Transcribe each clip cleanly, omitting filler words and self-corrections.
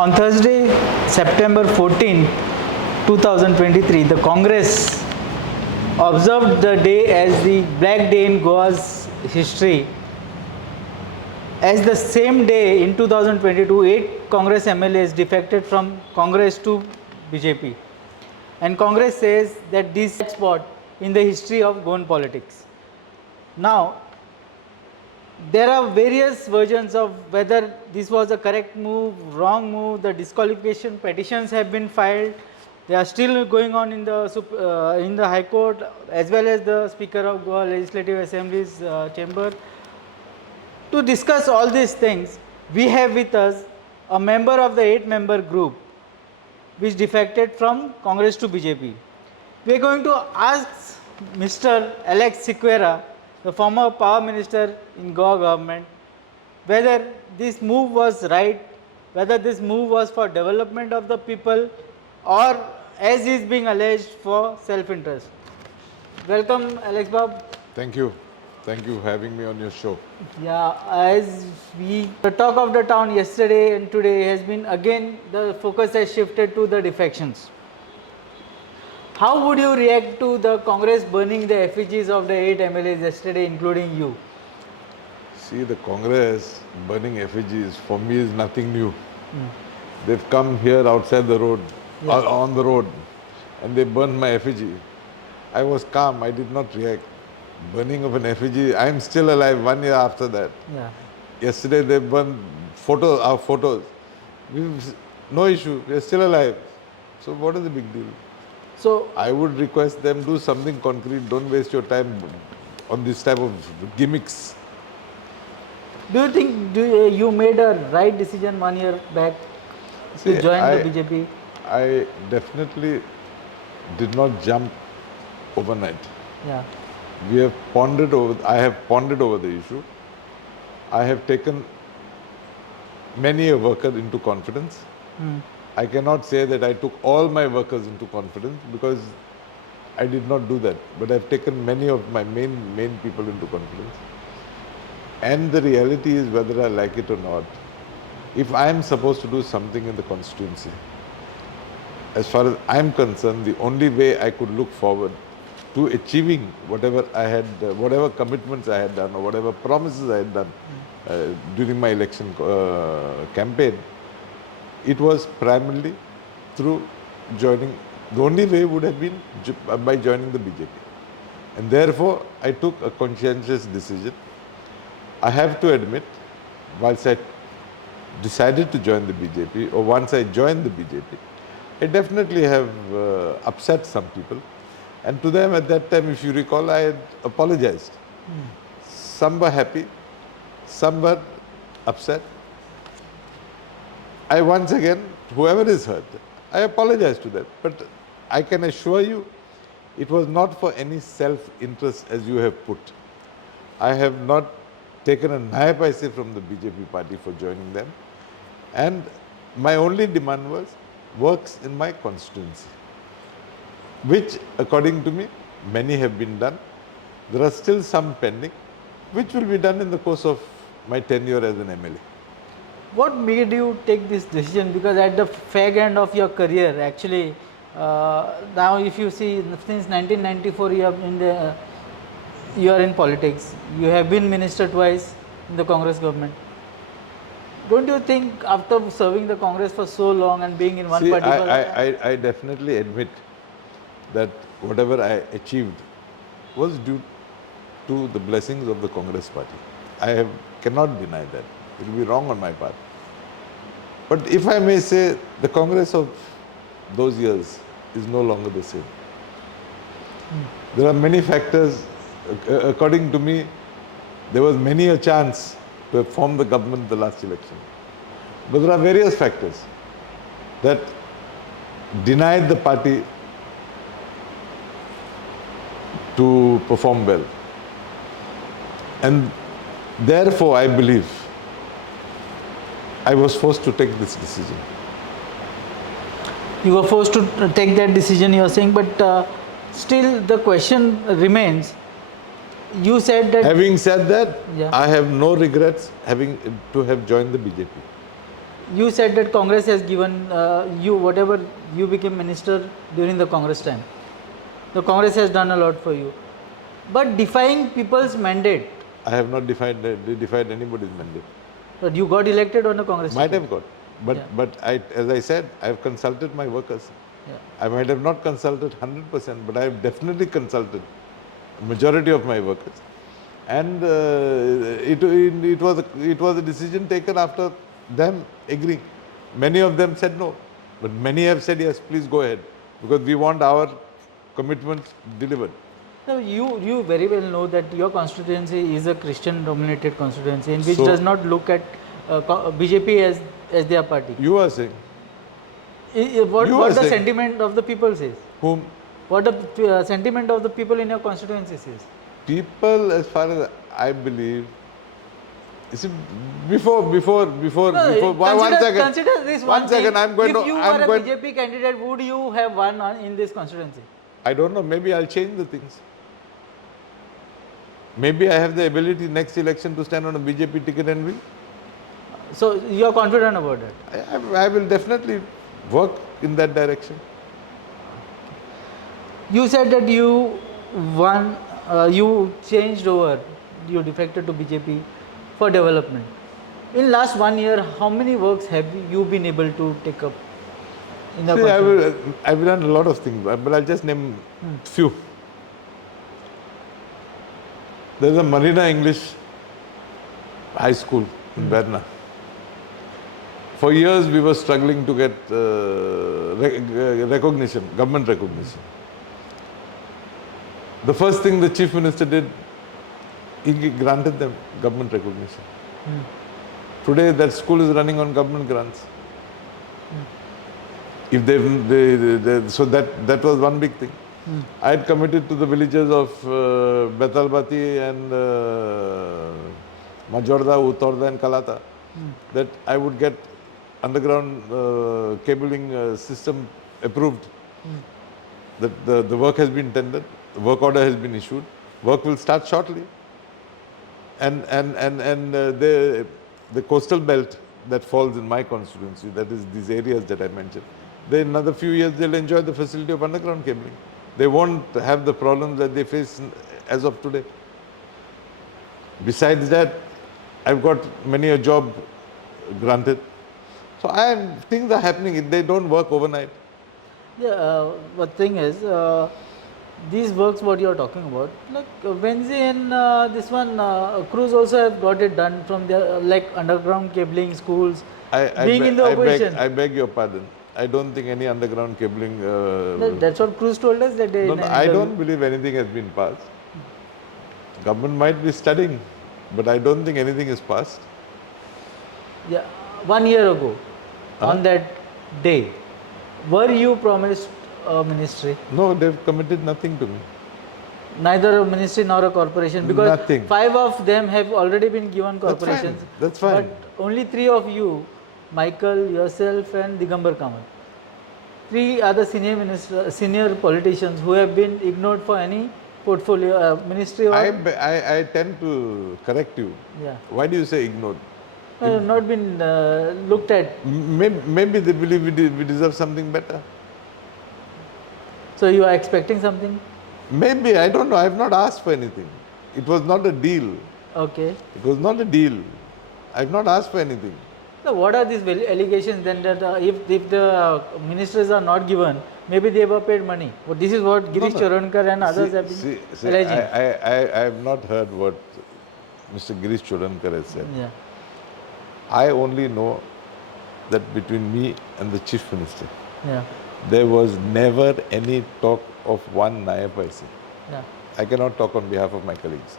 On Thursday, September 14, 2023, the Congress observed the day as the Black Day in Goa's history. As the same day in 2022, 8 Congress MLAs defected from Congress to BJP. And Congress says that this is a spot in the history of Goan politics. Now, there are various versions of whether this was a correct move, wrong move. The disqualification petitions have been filed. They are still going on in the High Court as well as the Speaker of Goa Legislative Assembly's chamber. To discuss all these things, we have with us a member of the 8-member group which defected from Congress to BJP. We are going to ask Mr. Alexio Sequeira, the former power minister in Goa government, whether this move was right, whether this move was for development of the people or as is being alleged for self-interest. Welcome, Alex Bob. Thank you. Thank you for having me on your show. Yeah, the talk of the town yesterday and today has been again the focus has shifted to the defections. How would you react to the Congress burning the effigies of the 8 MLAs yesterday, including you? See, the Congress burning effigies for me is nothing new. They've come here outside the road, on the road, and they burned my effigy. I was calm, I did not react. Burning of an effigy, I am still alive 1 year after that. Yeah. Yesterday they burned our photos. No issue, we are still alive. So what is the big deal? So I would request them do something concrete. Don't waste your time on this type of gimmicks. do you think you made a right decision 1 year back to join the BJP? I definitely did not jump overnight. Yeah. I have pondered over the issue. I have taken many a worker into confidence. I cannot say that I took all my workers into confidence because I did not do that. But I've taken many of my main people into confidence. And the reality is, whether I like it or not, if I am supposed to do something in the constituency, as far as I am concerned, the only way I could look forward to achieving whatever I had, whatever commitments I had done or whatever promises I had done during my election campaign, it was primarily through joining. The only way would have been by joining the BJP. And therefore, I took a conscientious decision. I have to admit, once I decided to join the BJP, or once I joined the BJP, I definitely have upset some people. And to them at that time, if you recall, I had apologized. Some were happy, some were upset. I once again, whoever is hurt, I apologize to them. But I can assure you, it was not for any self-interest as you have put. I have not taken a naya paise from the BJP party for joining them. And my only demand was works in my constituency, which according to me, many have been done. There are still some pending, which will be done in the course of my tenure as an MLA. What made you take this decision? Because at the fag end of your career, actually, now if you see, since 1994 you are in politics. You have been minister twice in the Congress government. Don't you think after serving the Congress for so long and being in one particular... I definitely admit that whatever I achieved was due to the blessings of the Congress party. I cannot deny that. It will be wrong on my part. But if I may say, the Congress of those years is no longer the same. There are many factors. According to me, there was many a chance to have formed the government in the last election. But there are various factors that denied the party to perform well. And therefore, I believe I was forced to take this decision. You were forced to take that decision, you are saying, but still the question remains. You said that... Having said that, Yeah. I have no regrets to have joined the BJP. You said that Congress has given you whatever you became minister during the Congress time. The Congress has done a lot for you. But defying people's mandate, I have not defied anybody's mandate. but you got elected on the Congress Might ticket. have got. But, Yeah. but as I said, I have consulted my workers. Yeah. I might have not consulted 100%, but I have definitely consulted majority of my workers. And it was a decision taken after them agreeing. Many of them said no, but many have said yes, please go ahead, because we want our commitments delivered. So you very well know that your constituency is a Christian dominated constituency in which So- does not look at BJP as their party. You are saying, What You are the saying- sentiment of the people says? whom What the sentiment of the people in your constituency says? people, as far as I believe, you see, before, No, one second. Consider this One one second, thing. I'm going if to- you I'm were a going- BJP candidate, would you have won in this constituency? I don't know, maybe I'll change the things. Maybe I have the ability next election to stand on a BJP ticket and win. So you are confident about it. I will definitely work in that direction. You said that you won, you changed over, you defected to BJP for development. In last 1 year, how many works have you been able to take up in the See, constituency? I've done a lot of things, but I'll just name few. There's a Marina English High School in Verna. For years, we were struggling to get recognition, government recognition. The first thing the Chief Minister did, he granted them government recognition. Today, that school is running on government grants. If so that was one big thing. I had committed to the villagers of Betalbati and Majorda, Utorda and Kalata that I would get underground cabling system approved. That the work has been tendered, the work order has been issued, work will start shortly. And the coastal belt that falls in my constituency, that is these areas that I mentioned, then in another few years they'll enjoy the facility of underground cabling. They won't have the problems that they face as of today. Besides that, I've got many a job granted. So things are happening, they don't work overnight. Yeah, but thing is, these works what you are talking about, like Wednesday and this one, Cruz also have got it done from the like underground cabling schools, being in the opposition. I beg your pardon. I don't think any underground cabling. That's what Cruz told us that day. No, I don't believe anything has been passed. Government might be studying, but I don't think anything is passed. Yeah, 1 year ago, on that day, were you promised a ministry? No, they've committed nothing to me. Neither a ministry nor a corporation, because Nothing. 5 of them have already been given corporations. That's fine. But only 3 of you, Michael, yourself, and Digambar Kamal, 3 are the senior politicians who have been ignored for any portfolio ministry. Or I tend to correct you. yeah, Why do you say ignored? not been looked at. Maybe they believe we deserve something better. So you are expecting something? Maybe, I don't know. I have not asked for anything. It was not a deal. Okay. It was not a deal. I have not asked for anything. So what are these allegations then that if the ministers are not given, maybe they were paid money? Well, this is what Girish Chorankar and others have been alleging. I have not heard what Mr. Girish Chorankar has said. Yeah. I only know that between me and the Chief Minister, Yeah. there was never any talk of one naya paisa. Yeah. I cannot talk on behalf of my colleagues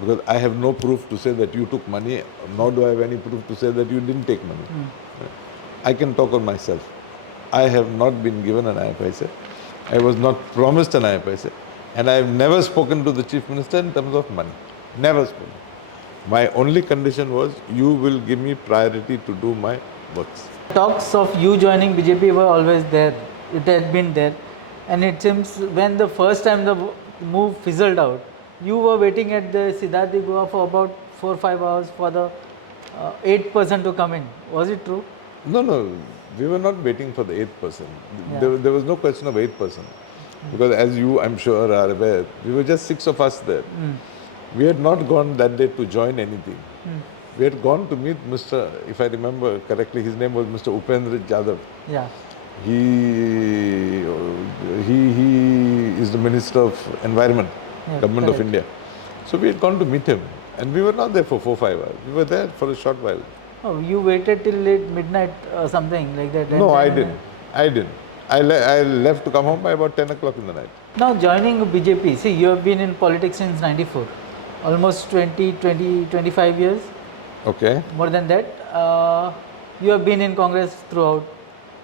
because I have no proof to say that you took money, nor do I have any proof to say that you didn't take money. I can talk on myself. I have not been given an naya paisa. I was not promised an naya paisa. And I have never spoken to the Chief Minister in terms of money. Never spoken. My only condition was, you will give me priority to do my works. Talks of you joining BJP were always there. It had been there. And it seems when the first time the move fizzled out, you were waiting at the Siddharthi Goa for about 4-5 hours for the 8% to come in. Was it true? No, no, we were not waiting for the eighth person. Yeah. There was no question of eighth person. Because as you, I'm sure, are aware, we were just 6 of us there. We had not gone that day to join anything. We had gone to meet Mr., if I remember correctly, his name was Mr. Upendra Jadhav. Yeah. He is the Minister of Environment, Yeah, Government of correct. India. So we had gone to meet him. And we were not there for 4-5 hours. We were there for a short while. Oh, you waited till late midnight or something like that? No, I and then- didn't. I left to come home by about 10 o'clock in the night. Now joining BJP, see you have been in politics since 94, almost 25 years, Okay. more than that. You have been in Congress throughout.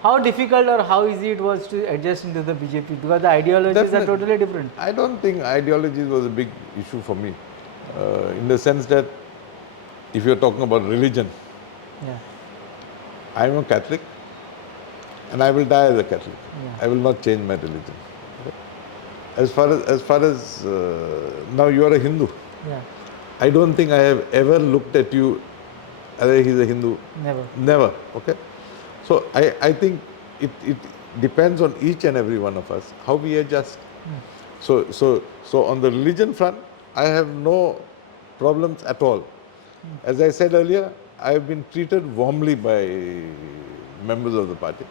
How difficult or how easy it was to adjust into the BJP, because the ideologies are Definitely. totally different. I don't think ideology was a big issue for me. In the sense that if you're talking about religion, Yeah. I'm a Catholic and I will die as a Catholic. Yeah. I will not change my religion. As far as now you are a Hindu. Yeah. I don't think I have ever looked at you as he's a Hindu. Never. Never. Okay. So I think it depends on each and every one of us how we adjust. So on the religion front, I have no problems at all. As I said earlier, I have been treated warmly by members of the party.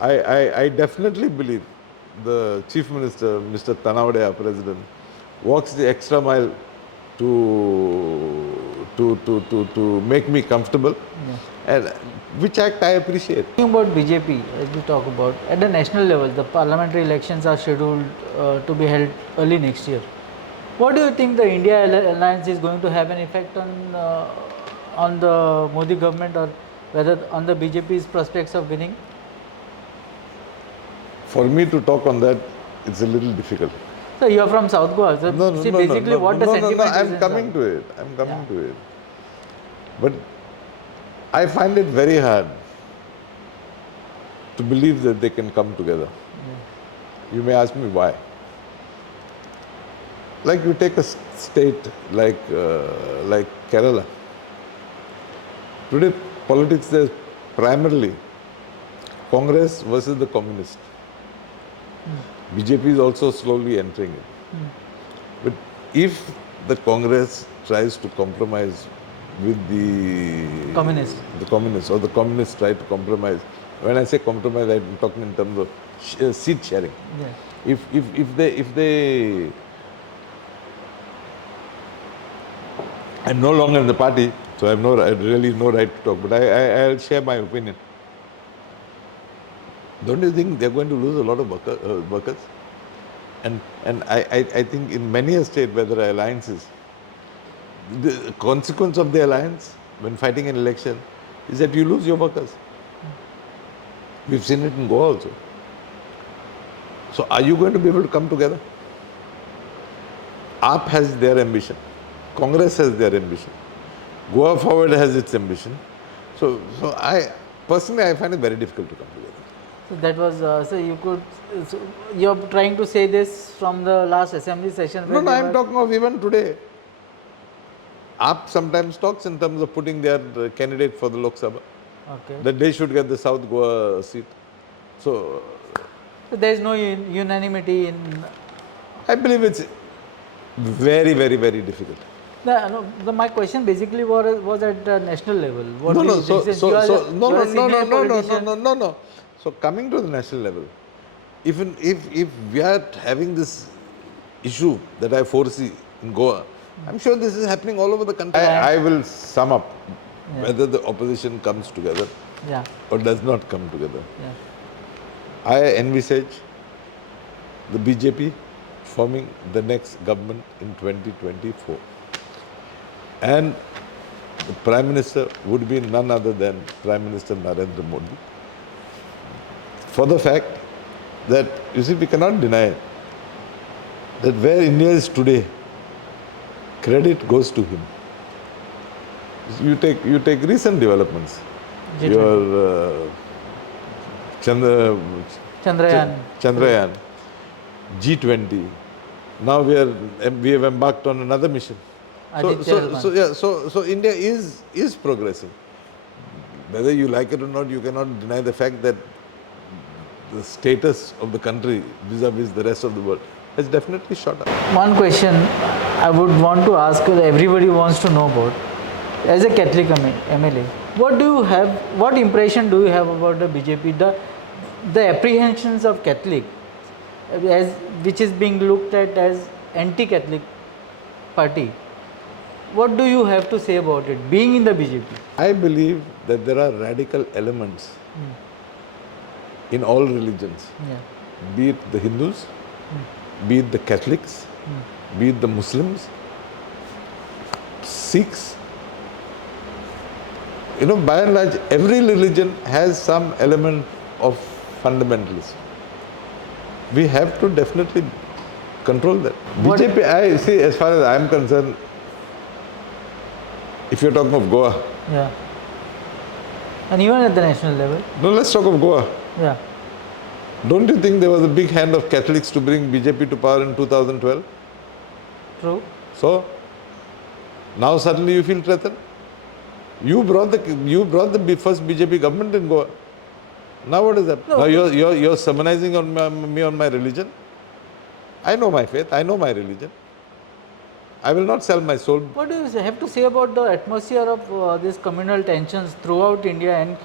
I definitely believe the Chief Minister, Mr. Tanawade, our President, walks the extra mile to make me comfortable, and which act I appreciate. Talking about BJP, as we talk about, at the national level, the parliamentary elections are scheduled to be held early next year. What do you think the India alliance is going to have an effect on the Modi government, or whether on the BJP's prospects of winning? For me to talk on that, it's a little difficult. So you are from South Goa. So see, basically, what the sentiment is. I'm coming to it. I'm coming to it. But I find it very hard to believe that they can come together. You may ask me why. Like you take a state like Kerala. Today, politics is primarily Congress versus the Communist. BJP is also slowly entering it. But if the Congress tries to compromise with the communists, or the communists try to compromise, when I say compromise, I'm talking in terms of seat sharing. Yeah. If they I'm no longer in the party, so I have really no right to talk, but I'll share my opinion. Don't you think they're going to lose a lot of workers? And I think in many a state where there are alliances, the consequence of the alliance when fighting an election is that you lose your workers. We've seen it in Goa also. So are you going to be able to come together? AAP has their ambition. Congress has their ambition. Goa Forward has its ambition. So I personally find it very difficult to come together. So that was, so you're trying to say this from the last assembly session? No, I'm talking of even today. AAP sometimes talks in terms of putting their candidate for the Lok Sabha. Okay. That they should get the South Goa seat. So there is no unanimity in... I believe it's very, very, very difficult. My question basically was at the national level. What No, do no, you think? no. So coming to the national level, even if we are having this issue that I foresee in Goa, I'm sure this is happening all over the country. I will sum up whether the opposition comes together or does not come together. Yeah. I envisage the BJP forming the next government in 2024. And the Prime Minister would be none other than Prime Minister Narendra Modi. For the fact that, you see, we cannot deny that where India is today, credit goes to him. You take recent developments. G20. Your Chandrayaan, G20. Now we have embarked on another mission. So India is progressing. whether you like it or not, you cannot deny the fact that the status of the country vis-a-vis the rest of the world has definitely shot up. One question I would want to ask, everybody wants to know about. As a Catholic MLA, what impression do you have about the BJP, the apprehensions of Catholic, which is being looked at as anti-Catholic party? What do you have to say about it, being in the BJP? I believe that there are radical elements in all religions, be it the Hindus, be it the Catholics, be it the Muslims, Sikhs. By and large, every religion has some element of fundamentalism. We have to definitely control that. BJP, I see, as far as I am concerned, if you're talking of Goa. Yeah. And even at the national level. No, let's talk of Goa. Yeah. Don't you think there was a big hand of Catholics to bring BJP to power in 2012? True. So, now suddenly you feel threatened? You brought the first BJP government in Goa. Now what is that? No. Now you're sermonizing on me on my religion. I know my faith. I know my religion. I will not sell my soul. What do you have to say about the atmosphere of these communal tensions throughout India, and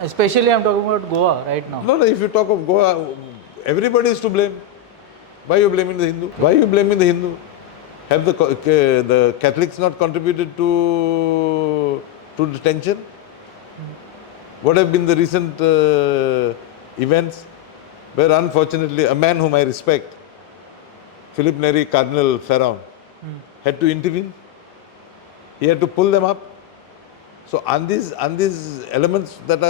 especially I'm talking about Goa right now? No, if you talk of Goa, everybody is to blame. Why are you blaming the Hindu? Why are you blaming the Hindu? Have the Catholics not contributed to the tension? What have been the recent events where unfortunately a man whom I respect, Philip Neri, Cardinal Ferron, had to intervene. He had to pull them up. So on these elements that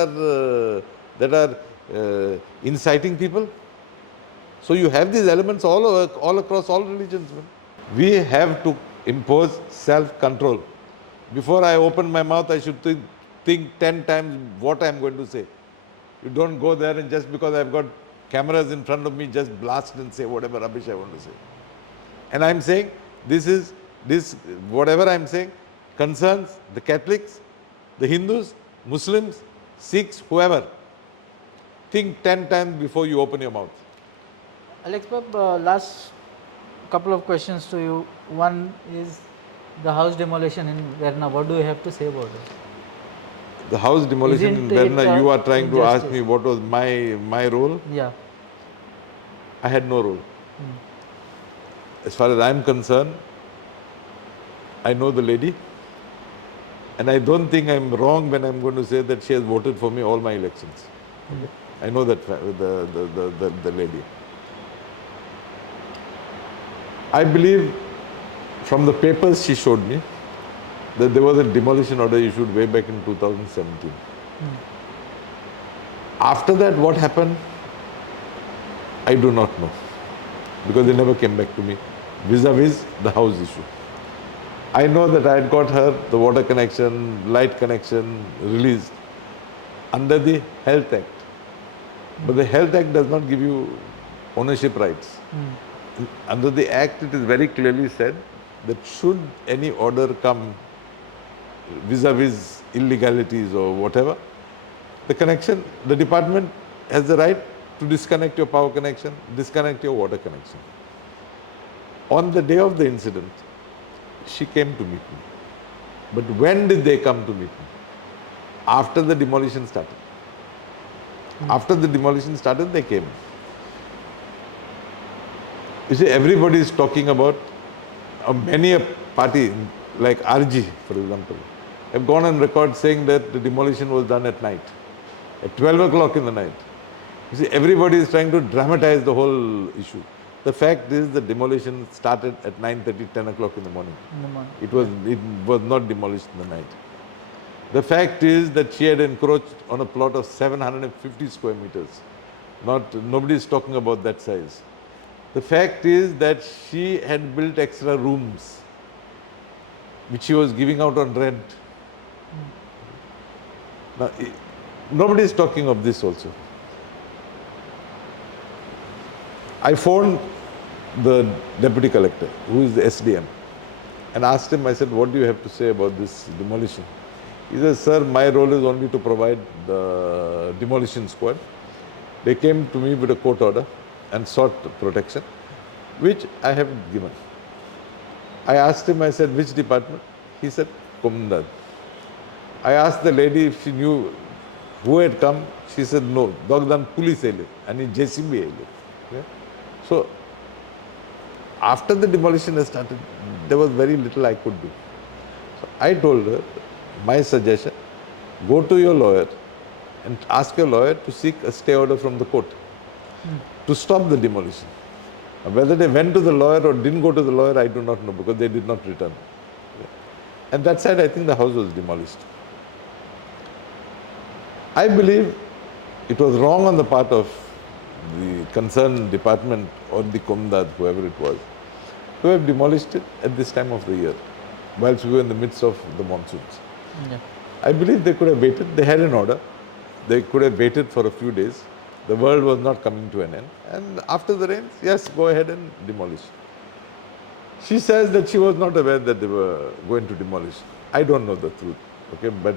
are inciting people. So you have these elements all across all religions. We have to impose self-control. Before I open my mouth, I should think 10 times what I am going to say. You don't go there and just because I've got cameras in front of me, just blast and say whatever rubbish I want to say. And I'm saying whatever I'm saying concerns the Catholics, the Hindus, Muslims, Sikhs, whoever. Think 10 times before you open your mouth. Alex, last couple of questions to you. One is the house demolition in Verna. What do you have to say about it? The house demolition in Verna, you are trying to ask me what was my role? Yeah. I had no role. As far as I am concerned, I know the lady, and I don't think I am wrong when I am going to say that she has voted for me all my elections. Okay? I know that the lady. I believe from the papers she showed me that there was a demolition order issued way back in 2017. After that, what happened? I do not know, because they never came back to me vis-a-vis the house issue. I know that I had got her the water connection, light connection released under the Health Act. But the Health Act does not give you ownership rights. Under the Act, it is very clearly said that should any order come vis-a-vis illegalities or whatever, the department has the right to disconnect your power connection, disconnect your water connection. On the day of the incident, she came to meet me. But when did they come to meet me? After the demolition started. After the demolition started, they came. You see, everybody is talking about, many a party like RG, for example, have gone on record saying that the demolition was done at night, at 12 o'clock in the night. You see, everybody is trying to dramatize the whole issue. The fact is the demolition started at 9:30, 10 o'clock in the morning. It was not demolished in the night. The fact is that she had encroached on a plot of 750 square meters. Nobody is talking about that size. The fact is that she had built extra rooms which she was giving out on rent. Now, nobody is talking of this also. I phoned the deputy collector, who is the SDM, and asked him, I said, what do you have to say about this demolition? He says, sir, my role is only to provide the demolition squad. They came to me with a court order and sought protection, which I have given. I asked him, I said, which department? He said, Communal. I asked the lady if she knew who had come. She said, no, Dogdan police ele, and in JCB ele. Yeah? So, after the demolition has started, there was very little I could do. So I told her, my suggestion, go to your lawyer and ask your lawyer to seek a stay order from the court to stop the demolition. Whether they went to the lawyer or didn't go to the lawyer, I do not know, because they did not return. And that side, I think the house was demolished. I believe it was wrong on the part of the concerned department or the Komdad, whoever it was, to have demolished it at this time of the year, whilst we were in the midst of the monsoons. Yeah. I believe they could have waited. They had an order. They could have waited for a few days. The world was not coming to an end. And after the rains, yes, go ahead and demolish. She says that she was not aware that they were going to demolish. I don't know the truth. Okay, but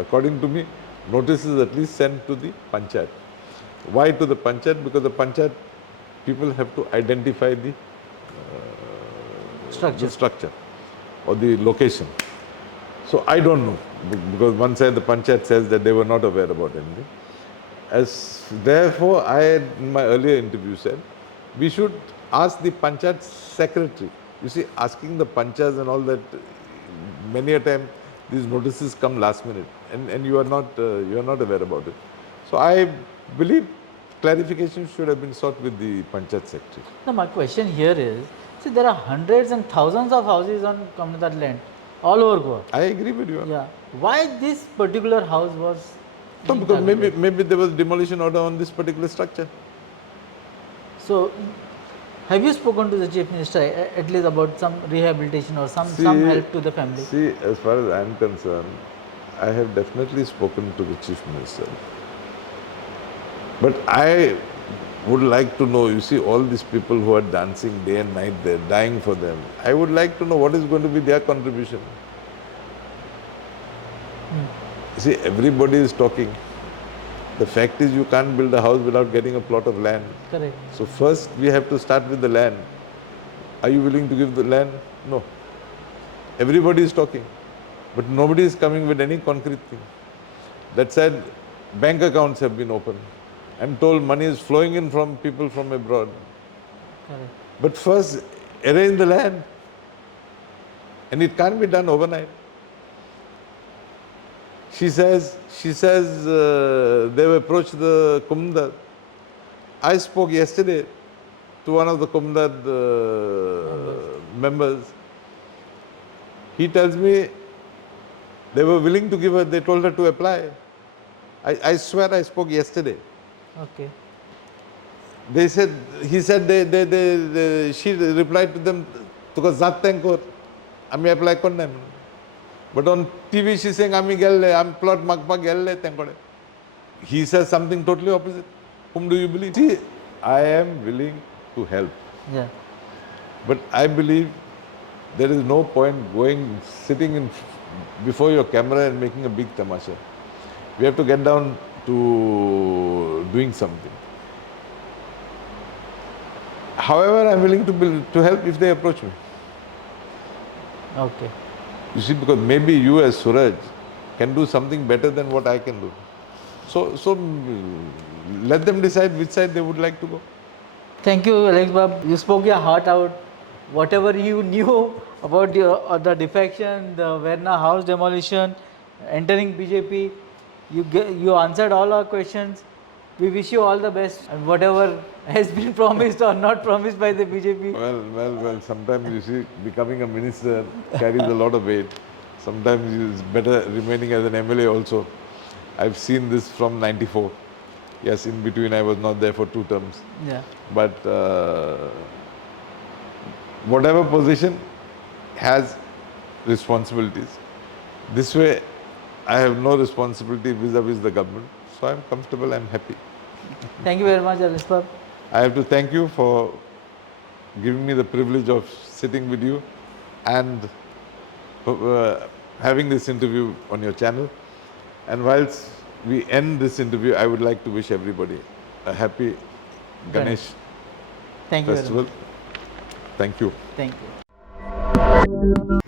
according to me, notice is at least sent to the Panchayat. Why to the Panchayat? Because the Panchayat people have to identify the structure or the location. So I don't know, because one side the Panchayat says that they were not aware about anything. Therefore, I had in my earlier interview said, we should ask the Panchayat secretary. You see, asking the Panchayats and all that, many a time these notices come last minute, and you are not aware about it. So I believe clarification should have been sought with the Panchayat secretary. Now my question here is, see, there are hundreds and thousands of houses on Communal land all over Goa. I agree with you. Yeah. Why this particular house was? No, because maybe there was demolition order on this particular structure. So, have you spoken to the Chief Minister at least about some rehabilitation or some help to the family? See, as far as I am concerned, I have definitely spoken to the Chief Minister. But I would like to know, you see, all these people who are dancing day and night, they're dying for them. I would like to know what is going to be their contribution. You see, everybody is talking. The fact is, you can't build a house without getting a plot of land. Correct. So first, we have to start with the land. Are you willing to give the land? No. Everybody is talking, but nobody is coming with any concrete thing. That said, bank accounts have been opened. I'm told money is flowing in from people from abroad. Correct. But first, arrange the land. And it can't be done overnight. She says they've approached the Kumdad. I spoke yesterday to one of the Kumdad members. He tells me they were willing to give her, they told her to apply. I swear I spoke yesterday. Okay. He said she replied to them, "Tuka zatten ami apply kornam." But on TV she's saying, "Ami gelle, am plot magpa gelle tenkore." He says something totally opposite. Whom do you believe? See, I am willing to help. Yeah. But I believe there is no point sitting before your camera and making a big tamasha. We have to get down to doing something. However, I am willing to help if they approach me. Okay. You see, because maybe you as Suraj can do something better than what I can do. So let them decide which side they would like to go. Thank you, Alex Bab. You spoke your heart out. Whatever you knew about the defection, the Verna House demolition, entering BJP, you answered all our questions. We wish you all the best, and whatever has been promised or not promised by the BJP. Well, sometimes you see, becoming a minister carries a lot of weight. Sometimes it's better remaining as an MLA also. I've seen this from 94. Yes, in between I was not there for 2 terms. Yeah. But whatever position has responsibilities. This way, I have no responsibility vis-a-vis the government. So I'm comfortable, I'm happy. Thank you very much, Alex Bab. I have to thank you for giving me the privilege of sitting with you and having this interview on your channel. And whilst we end this interview, I would like to wish everybody a happy Ganesh Thank you very festival. much. Thank you. Thank you.